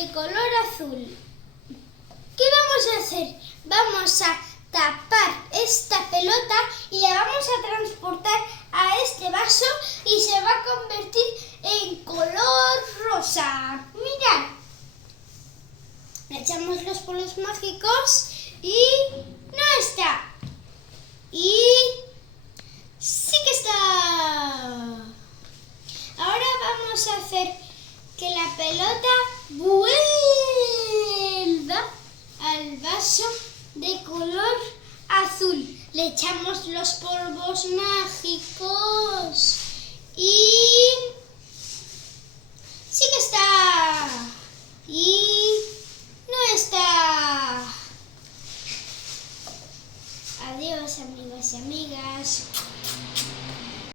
de color azul. ¿Qué vamos a hacer? Vamos a tapar esta pelota y la vamos a transportar a este vaso y se va a convertir en color rosa. Mirad. Echamos los polvos mágicos y no está. Y sí que está. Ahora vamos a hacer que la pelota vuelva al vaso de color azul. Le echamos los polvos mágicos y sí que está. Y no está. Adiós, amigos y amigas.